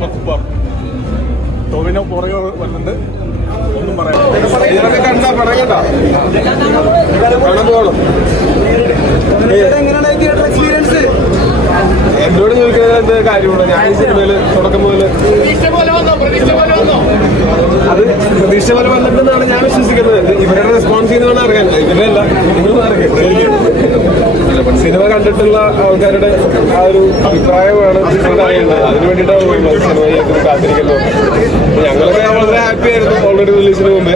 Super. Tovino പുറകെ വരുന്നുണ്ട്, ഒന്നും പറയാം. എന്നോട് ചോദിക്കുന്നത് കാര്യമുള്ളൂ. ഞാൻ ഈ സിനിമയില് തുടക്കം മുതൽ അത് പ്രതീക്ഷ പോലെ വന്നിട്ടുണ്ടെന്നാണ് ഞാൻ വിശ്വസിക്കുന്നത്. ഇവരുടെ റെസ്പോൺസ് ചെയ്യുന്നതാണ് അറിയാൻ, ഇവരല്ല സിനിമ കണ്ടിട്ടുള്ള ആൾക്കാരുടെ ആ ഒരു അഭിപ്രായമാണ് അറിയേണ്ടത്. അതിനു വേണ്ടിയിട്ടാണ് സിനിമ കാത്തിരിക്കുന്നത്. ഞങ്ങളൊക്കെ വളരെ ഹാപ്പി ആയിരുന്നു ഓൾറെഡി റിലീസിന് മുമ്പേ.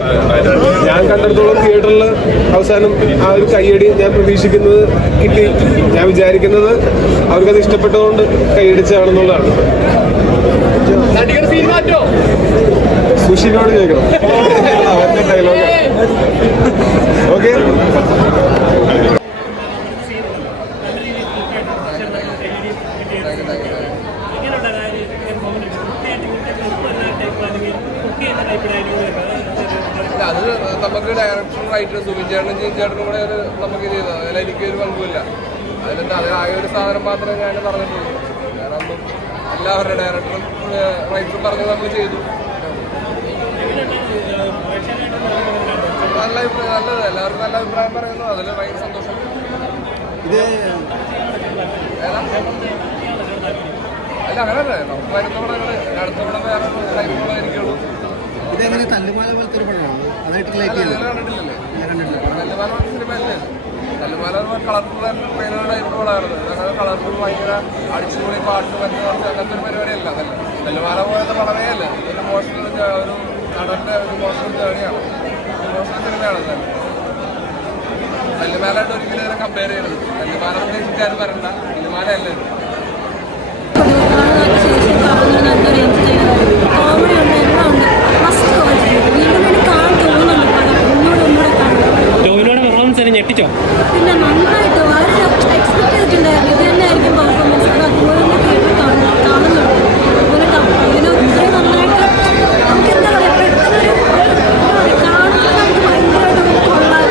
ഞാൻ കണ്ടിടത്തോളം തിയേറ്ററിൽ അവസാനം ആ ഒരു കയ്യടി ഞാൻ പ്രതീക്ഷിക്കുന്നത് കിട്ടി. ഞാൻ വിചാരിക്കുന്നത് അവർക്കത് ഇഷ്ടപ്പെട്ടതുകൊണ്ട് കൈയടിച്ചാണെന്നുള്ളതാണ്. സുഷിനോട് ചോദിക്കണം അവരുടെ ഡയലോഗ്. ഓക്കെ, അത് നമുക്ക് ഡയറക്ഷൻ റൈറ്റർ സുബിൻ ചേട്ടനും ചേട്ടനും കൂടെ നമുക്ക് ചെയ്തത്. അതിൽ എനിക്കൊരു പങ്കുമില്ല. അതിലെന്താ അതിലാകെ ഒരു സാധനം മാത്രമേ ഞാൻ പറഞ്ഞിട്ടുള്ളൂ. കാരണം എല്ലാവരുടെ ഡയറക്ടറും റൈറ്ററും പറഞ്ഞത് നമ്മൾ ചെയ്തു. നല്ലത്, എല്ലാവർക്കും നല്ല അഭിപ്രായം പറയുന്നു. അതിൽ ഭയങ്കര സന്തോഷം. അല്ല അങ്ങനല്ലേ, നമുക്ക് വരുന്ന പടങ്ങൾ അടുത്ത പടം വേറെ ടൈപ്പുകളായിരിക്കുള്ളൂ. ഇതെങ്ങനെ തല്ലുമാല പോലത്തെ ഒരു പടമാണ്? കണ്ടിട്ടില്ലേ? തല്ലുമാല സിനിമയല്ലേ? തല്ലുമാല കളർഫുൾ ടൈപ്പുകളായിരുന്നു. അങ്ങനെ കളർഫുൾ ഭയങ്കര അടിച്ചുപൊളി പാട്ട് മറ്റു അങ്ങനത്തെ ഒരു പരിപാടിയല്ല. അതല്ല തല്ലുമാല പോലത്തെ പടമേ അല്ല. ഒരു ഇമോഷണൽ ഒരു നടന്റെ ഒരു ഇമോഷണൽ ജേണിയാണ്, ഇമോഷണൽ സിനിമയാണ് തന്നെ. തല്ലുമാലായിട്ട് ഒരിക്കലും ഇതിനെ കമ്പയർ ചെയ്യരുത്. തല്ലുമാല ഉദ്ദേശിച്ചാലും വരണ്ട, തല്ലുമാല അല്ലേ. ഞെട്ടിച്ചോ? പിന്നെ നന്നായിട്ട് വളരെ എക്സ്പെക്ട് ചെയ്തിട്ടുണ്ടായിരുന്നു. ഇത് തന്നെ ആയിരിക്കും പെർഫോമൻസ്. അത് അതുപോലെ തന്നെ തിയേറ്ററിൽ കാണുന്നുണ്ട്. അതുപോലെ അതിന് ഒത്തിരി നന്നായിട്ട് നമുക്ക് എന്താ പറയുക, പെട്ടെന്നൊരു കാണുന്നത് നമുക്ക് ഭയങ്കരമായിട്ട് കൊള്ളാം.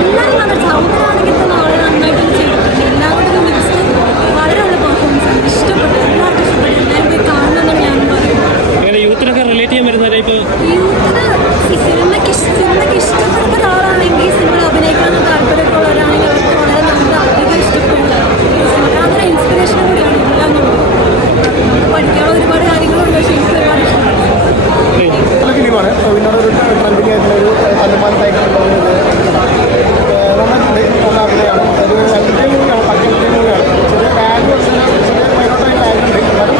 എല്ലാവരും നല്ല സൗന്ദര്യമാണെങ്കിൽ തന്നെ വളരെ നന്നായിട്ട് ചെയ്തിട്ടുണ്ട്. എല്ലാവരും മിക്സ് വളരെ നല്ല പെർഫോമൻസ് ആണ്. ഇഷ്ടപ്പെട്ടു, എല്ലാവർക്കും ഇഷ്ടപ്പെട്ടു. എല്ലാവരും പോയി കാണുമെന്നാണ് ഞാൻ പറയുന്നത്. യൂത്തിനൊക്കെ റിലേറ്റ് ചെയ്യാൻ വരുന്നവരെ ഇപ്പോൾ സിനിമയ്ക്ക് ഇഷ്ടപ്പെടുന്ന ഒരാളാണെങ്കിൽ സിനിമ അഭിനയിക്കാൻ താല്പര്യമുള്ളവരാണെങ്കിൽ അവർക്ക് വളരെ നല്ല അധികം ഇഷ്ടപ്പെടുന്നത് അതൊരു ഇൻസ്പിറേഷൻ കൂടിയാണ്. എല്ലാം നമുക്ക് പഠിക്കാനുള്ള ഒരുപാട് കാര്യങ്ങളുണ്ട്. പക്ഷേ എനിക്ക് ഒരുപാട് ഇഷ്ടമാണ്. ഫിലിമാണ്. ടോവിനോട് ഒരു ട്രെൻഡിങ് ആയിട്ടുള്ള ഒരു തല്ലുമാല ടൈപ്പുള്ള നന്നായിട്ടുണ്ട്. നല്ല അഭിനയമാണ്. ഒരു എൻറ്റർടൈൻ മൂവിയാണ്, പക്ക എൻറ്റർടൈൻ മൂവിയാണ്. ചെറിയ ലാഗ് ചെറിയ മൈനോട്ടായി ലാഗുണ്ട്. എന്നാലും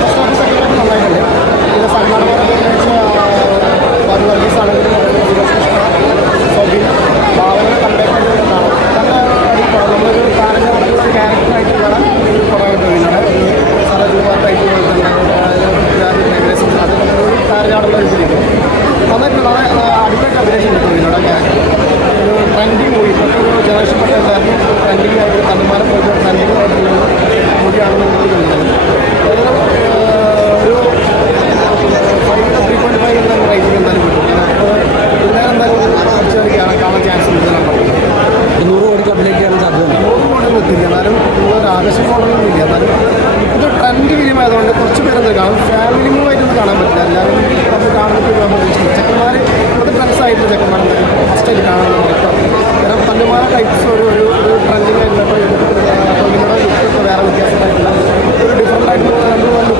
ഫസ്റ്റ് സെക്കൻഡ് നന്നായിട്ടുണ്ട്. പിന്നെ സൽമാൻ വർഗീസ് ആണെങ്കിലും സോബിൻ ഭാവന കമ്പയറായിട്ടുള്ളതാണ്. നല്ല പടം. നമ്മളൊരു താരങ്ങളുടെ ക്യാരക്ടറായിട്ടുള്ള ഒരു പടമായിട്ട് വരുന്നതാണ്. ഒരു സരജുമാർ ടൈപ്പ് പോലത്തെ അത് നമ്മളൊരു താരനാടുള്ള ഇതിരിക്കും. നന്നായിട്ട് നല്ല അടിപൊളിയായിട്ട് അഭിനയിച്ചു കിട്ടും ഇതിനോട് ക്യാരക്ടർ. ഒരു ട്രെൻഡിങ് മൂവി, ഇപ്പോഴത്തെ ഒരു ജനറേഷൻ പെട്ട എല്ലാവർക്കും ട്രെൻഡിങ് ആയിട്ട് തന്നുമാരെ പോലത്തെ ട്രെൻഡിങ് ആയിട്ടുള്ള മൂവിയാണെന്ന് എനിക്ക് തോന്നുന്നത്. ഒരു 3.5 എന്തായാലും റേറ്റിംഗ് എന്തായാലും കിട്ടും. അപ്പോൾ ഇതിനേറെ എന്തായാലും കുറച്ച് കാണാൻ ചാൻസ് കൂടുതലാണ്. 100 കോടിക്ക് അഭിനയിക്കാനുള്ള സാധ്യത 100 കോടിയൊന്നും എത്തില്ല. എന്നാലും ഒരു ആകർഷക മോഡലൊന്നും ഇല്ല. എന്നാലും ഇത് ട്രെൻഡ് ഫിലിം ആയതുകൊണ്ട് കുറച്ച് പേരെന്താ കാണും. ഫാമിലി മൂവായിട്ടൊന്നും കാണാൻ പറ്റില്ല. എല്ലാവരും നമ്മൾ കാണുമ്പോൾ ചെക്കന്മാർ ഇപ്പോഴത്തെ ഫ്രണ്ട്സ് ആയിട്ടുള്ള ചെക്കന്മാർ ഫസ്റ്റായിട്ട് കാണാൻ കാരണം തല്ലുമാല ടൈപ്സ് ഒരു ട്രെൻഡിങ് ആയിട്ടുള്ള ലുക്കൊക്കെ വേറെ വ്യത്യാസമായിട്ടുള്ള ഒരു ഡിഫറെൻ്റ് ആയിട്ടുള്ള